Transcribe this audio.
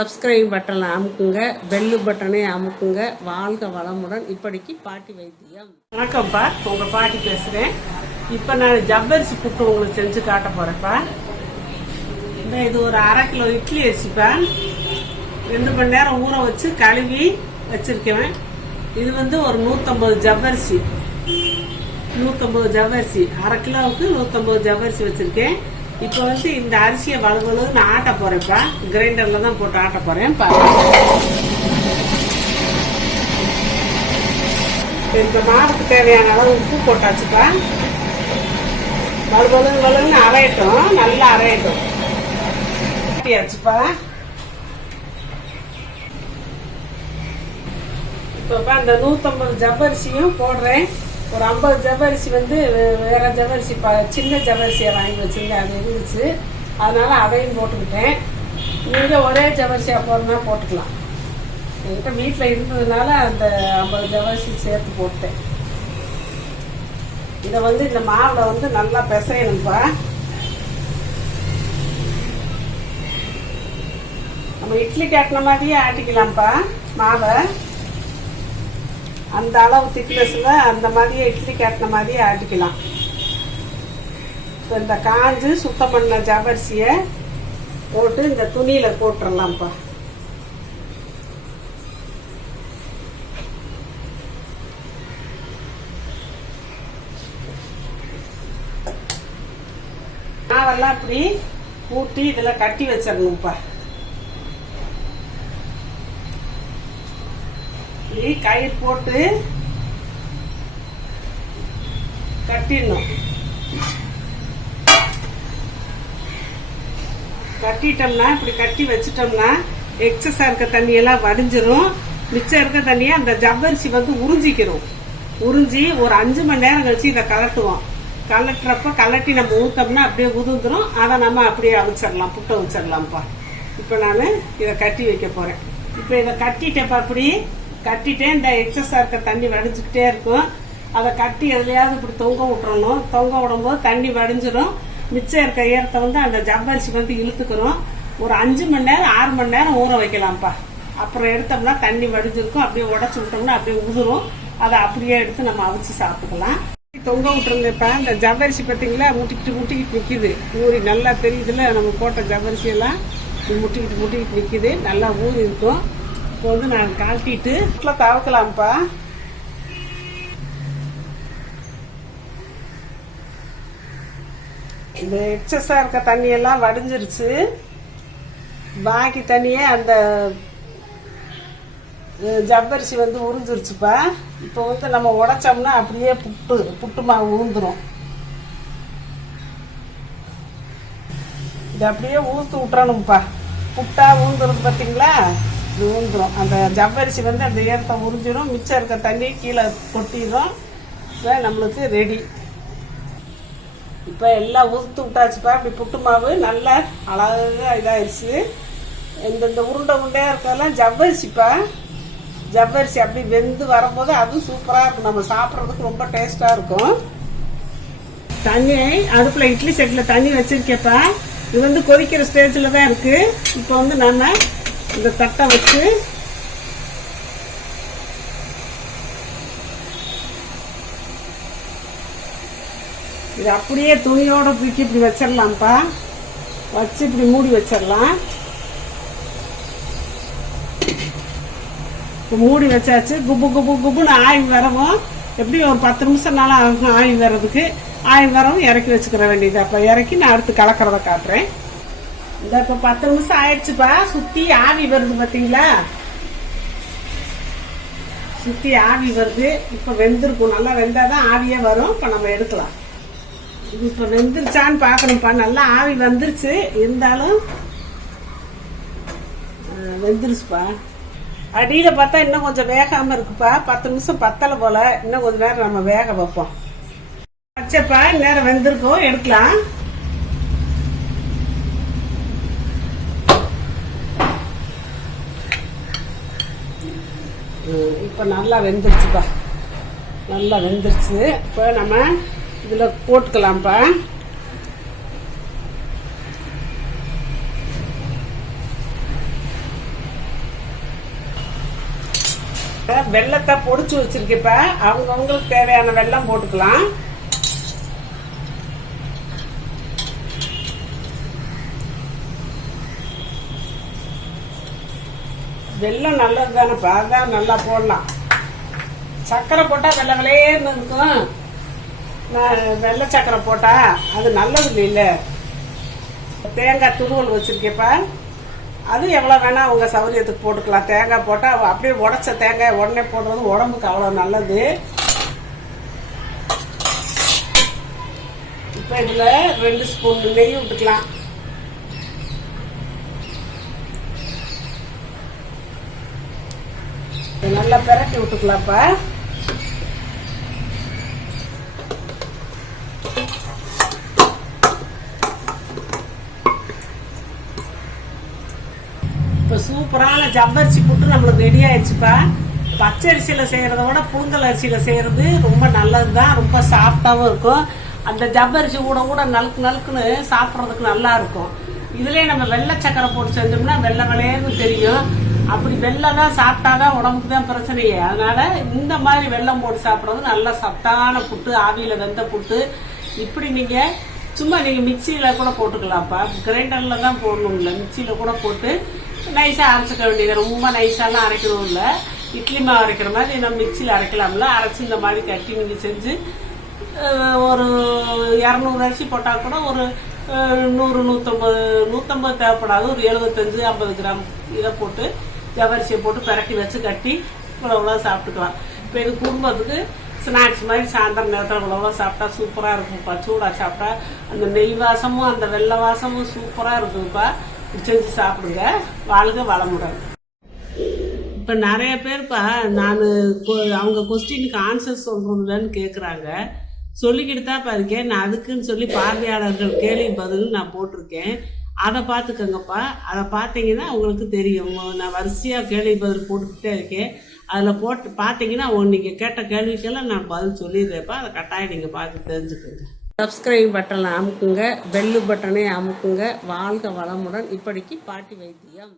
Subscribe பட்டனை அமுக்குங்க, bell பட்டனை அமுக்குங்க. வாழ்க வளமுடன். இப்படிக்கு பாட்டி வைத்தியம். வணக்கம்ப்பா, உங்கள் பாட்டி பேசுகிறேன். இப்போ நான் ஜவ்வரிசி புட்டு உங்களுக்கு செஞ்சு காட்ட போகிறேன்ப்பா. இது ஒரு 1/2 கிலோ இட்லி அரிசிப்பா. 2 மணி நேரம் ஊற வச்சு கழுவி வச்சுருக்கேன். இது ஒரு 150 ஜவ்வரிசி. 150 ஜவ்வரிசி, 1/2 கிலோவுக்கு 150 ஜவ்வரிசி வச்சுருக்கேன். இப்போ இந்த அரிசியை வலுவலு நான் ஆட்ட போறேன்ப்பா. கிரைண்டர்ல தான் போட்டு ஆட்ட போறேன். இந்த மாவுக்கு தேவையான அளவு உப்பு போட்டாச்சுப்பா. வலுவலுன்னு அரையட்டும், நல்லா அரையட்டும். ஆட்டியாச்சுப்பா. இப்போப்பா இந்த 150 ஜவ்வரிசியும் போடுறேன். ஒரு 50 ஜவ்வரிசி வேற ஜவ்வரிசி சின்ன ஜவ்வரிசியை வாங்கி வச்சிருந்தேன், அது இருந்துச்சு. அதனால அதையும் போட்டுக்கிட்டேன். நீங்கள் ஒரே ஜவ்வரிசியாக போடுறதுனா போட்டுக்கலாம். என்கிட்ட வீட்டில் இருந்ததுனால அந்த 50 ஜவ்வரிசி சேர்த்து போட்டேன். இதை இந்த மாவில் நல்லா பிசையணும்ப்பா. நம்ம இட்லி காட்டின மாதிரியே ஆட்டிக்கலாம்ப்பா மாவை. அந்த அளவு திக்னஸ்ல அந்த மாதிரியே இட்லி காட்டின மாதிரியே ஆட்டிக்கலாம். இந்த காஞ்சு சுத்தம் பண்ண ஜவ்வரிசியை போட்டு இந்த துணியில போட்டுடலாம்ப்பா. மாவெல்லாம் இப்படி ஊட்டி இதுல கட்டி வச்சிடணும்ப்பா. கயிறு போட்டு கட்டிடணும். கட்டிட்டோம்னா இப்படி கட்டி வச்சிட்டோம்னா எக்ஸஸா இருக்க தண்ணியெல்லாம் வடிஞ்சிரும். மிச்சம் இருக்க தண்ணியை அந்த ஜவ்வரிசி உறிஞ்சிக்கிறோம். உறிஞ்சி ஒரு 5 மணி நேரம் கழிச்சு இதை கலட்டுவோம். கலட்டுறப்ப கலட்டி நம்ம ஊத்தோம்னா அப்படியே உதிர்ந்துரும். அதை நம்ம அப்படியே அவிச்சிடலாம், புட்டை வச்சிடலாம்ப்பா. இப்போ நான் இதை கட்டி வைக்க போறேன். இப்போ இதை கட்டிட்டேப்பா. அப்படி கட்டிட்டே இந்த எக்ஸஸா இருக்க தண்ணி வடிஞ்சுக்கிட்டே இருக்கும். அதை கட்டி எதுலையாவது இப்படி தொங்க விட்டுறணும். தொங்க விடும்போது தண்ணி வடிஞ்சிடும். மிச்சம் இருக்க ஈரத்தை அந்த ஜவ்வரிசி இழுத்துக்கிறோம். ஒரு 5 மணி நேரம் 6 மணி நேரம் ஊற வைக்கலாம்ப்பா. அப்புறம் எடுத்தோம்னா தண்ணி வடிஞ்சிருக்கும். அப்படியே உடச்சு விட்டோம்னா அப்படியே உதிரும். அதை அப்படியே எடுத்து நம்ம அவிச்சு சாப்பிட்டுக்கலாம். தொங்க விட்டுருங்கப்பா. இந்த ஜவ்வரிசி பார்த்தீங்களா, முட்டிக்கிட்டு நிற்கிது. ஊறி நல்லா தெரியுதுல. நம்ம போட்ட ஜவ்வரிசி எல்லாம் முட்டிக்கிட்டு நிற்கிது. நல்லா ஊறி இருக்கும். இப்போ நான் காட்டிட்டு தவக்கலாம்ப்பா. இந்த எக்ஸஸா இருக்க தண்ணியெல்லாம் வடிஞ்சிருச்சு. பாக்கி தண்ணியே அந்த ஜவ்வரிசி உறிஞ்சிருச்சுப்பா. இப்போ நம்ம உடைச்சோம்னா அப்படியே புட்டு மாவு ஊந்துரும். இது அப்படியே ஊத்து விட்டுறணும்ப்பா. புட்டா ஊந்துரும் பார்த்தீங்களா, இது ஊந்துரும். அந்த ஜவ்வரிசி அந்த ஈரத்தை உறிஞ்சிடும். மிச்சம் இருக்க தண்ணி கீழே கொட்டிடும். நம்மளுக்கு ரெடி. இப்போ எல்லாம் ஊத்து விட்டாச்சுப்பா. இப்படி புட்டு மாவு நல்லா அழகா இதாயிருச்சு. இந்த உருண்டையா இருக்கெல்லாம் ஜவ்வரிசிப்பா. ஜவ்வரிசி அப்படி வெந்து வரும்போது அதுவும் சூப்பரா இருக்கும். நம்ம சாப்பிட்றதுக்கு ரொம்ப டேஸ்டா இருக்கும். தண்ணி அடுப்புல இட்லி செட்ல தண்ணி வச்சிருக்கேப்பா. இது கொதிக்கிற ஸ்டேஜ்ல தான் இருக்கு. இப்போ நம்ம இந்த தட்டை வச்சு இது அப்படியே துணியோட தூக்கி இப்படி வச்சிடலாம்ப்பா. வச்சு இப்படி மூடி வச்சிடலாம். மூடி வச்சாச்சு. குப்புன்னு ஆவி வரவும் எப்படியும் ஒரு 10 நிமிஷம் நாள் ஆகும் ஆவி வர்றதுக்கு. ஆவி வரவும் இறக்கி வச்சுக்கிற வேண்டியது. அப்ப இறக்கி நான் அடுத்து கலக்கிறத காட்டுறேன். இந்த இப்ப 10 நிமிஷம் ஆயிடுச்சுப்பா. சுத்தி ஆவி வருது பாத்தீங்களா, சுத்தி ஆவி வருது. இப்ப வெந்திருக்கும். நல்லா வெந்தாதான் ஆவியே வரும். இப்ப நம்ம எடுக்கலாம். இது இப்ப வெந்துருச்சான்னு பாக்கணும்ப்பா. நல்லா ஆவி வந்துருச்சு. இருந்தாலும் வெந்துருச்சுப்பா. அடியில பார்த்தா இன்னும் கொஞ்சம் வேகாம இருக்குப்பா. 10 நிமிஷம் பத்தலை போல. இன்னும் கொஞ்ச நேரம் நம்ம வேக வைப்போம். வச்சப்பா, நேரம் வெந்திருக்கும், எடுக்கலாம். இப்ப நல்லா வெந்துருச்சுப்பா. நல்லா வெந்துருச்சு. இப்ப நம்ம இதுல போட்டுக்கலாம்ப்பா. வெல்லத்தை பொடிச்சு வச்சிருக்கேன். இப்ப அவங்கவுங்களுக்கு தேவையான வெல்லம் போட்டுக்கலாம். வெல்லம் நல்லது தானேப்பா, அதான் நல்லா போடலாம். சர்க்கரை போட்டால் வெள்ளை விலையேன்னு இருக்கும். வெள்ளை சர்க்கரை போட்டா அது நல்லது இல்லை. தேங்காய் துருவல் வச்சிருக்கேப்பா, அது எவ்வளோ வேணா அவங்க சௌகரியத்துக்கு போட்டுக்கலாம். தேங்காய் போட்டால் அப்படியே உடச்ச தேங்காய் உடனே போடுறது உடம்புக்கு அவ்வளோ நல்லது. இப்போ இதில் 2 ஸ்பூன் நெய் விட்டுக்கலாம். நல்லா பிரட்டி விட்டுக்கலாம்ப்பா. இப்போ சூப்பரான ஜவ்வரிசி புட்டு நம்மளுக்கு ரெடி ஆயிடுச்சுப்பா. பச்சரிசியில் செய்கிறத விட புழுங்கல் அரிசியில் செய்கிறது ரொம்ப நல்லது தான். ரொம்ப சாஃப்டாகவும் இருக்கும். அந்த ஜவ்வரிசி கூட நலுக்கு நலுக்குன்னு சாப்பிட்றதுக்கு நல்லா இருக்கும். இதுலேயே நம்ம வெள்ளை சக்கரை போட்டு செஞ்சோம்னா வெள்ளை விளையன்னு தெரியும். அப்படி வெள்ளம் தான் சாப்பிட்டாதான் உடம்புக்கு தான் பிரச்சனையே. அதனால இந்த மாதிரி வெல்லம் போட்டு சாப்பிட்றது நல்ல சத்தான புட்டு, ஆவியில் வெந்த புட்டு. இப்படி நீங்கள் சும்மா நீங்கள் மிக்சியில் கூட போட்டுக்கலாம்ப்பா. கிரைண்டரில் தான் போடணும் இல்லை, மிக்சியில் கூட போட்டு நைஸாக அரைச்சிக்க வேண்டியது. ரொம்ப நைஸாலாம் அரைக்கணும் இல்லை. இட்லி மாவு அரைக்கிற மாதிரி நம்ம மிக்சியில் அரைக்கலாம்ல. அரைச்சி இந்த மாதிரி கட்டி நீங்கள் செஞ்சு ஒரு 200 அரிசி போட்டால் கூட ஒரு 100 150 தேவைப்படாது. ஒரு 75 50 கிராம் இதை போட்டு ஜவ்வரிசியை போட்டு பிரட்டி வச்சு கட்டி இவ்வளோ சாப்பிட்டுக்கலாம். இப்போ இது குடும்பத்துக்கு ஸ்நாக்ஸ் மாதிரி சாயந்தரம் நேரத்தில் இவ்வளோ சாப்பிட்டா சூப்பராக இருக்கும்ப்பா. சூடாக சாப்பிட்டா அந்த நெய் வாசமும் அந்த வெள்ளை வாசமும் சூப்பராக இருக்குதுப்பா. செஞ்சு சாப்பிடுங்க. வாழ்க வளமுடன். இப்போ நிறைய பேர்ப்பா நான் அவங்க கொஸ்டினுக்கு ஆன்சர் சொல்கிறதுலன்னு கேட்குறாங்க. சொல்லிக்கிட்டு தான் இருக்கேன். நான் அதுக்குன்னு சொல்லி பார்வையாளர்கள் கேள்வி பதில் நான் போட்டிருக்கேன். அதை பார்த்துக்கங்கப்பா. அதை பார்த்தீங்கன்னா உங்களுக்கு தெரியும். நான் வரிசையாக கேள்வி பதில் போட்டுக்கிட்டே இருக்கேன். அதில் போட்டு பார்த்தீங்கன்னா நீங்கள் கேட்ட கேள்விக்கெல்லாம் நான் பதில் சொல்லிடுறேன்ப்பா. அதை கட்டாயம் நீங்கள் பார்த்து தெரிஞ்சுக்கோங்க. சப்ஸ்கிரைப் பட்டனை அமுக்குங்க, பெல்லு பட்டனை அமுக்குங்க. வாழ்க வளமுடன். இப்படிக்கு பாட்டி வைத்தியம்.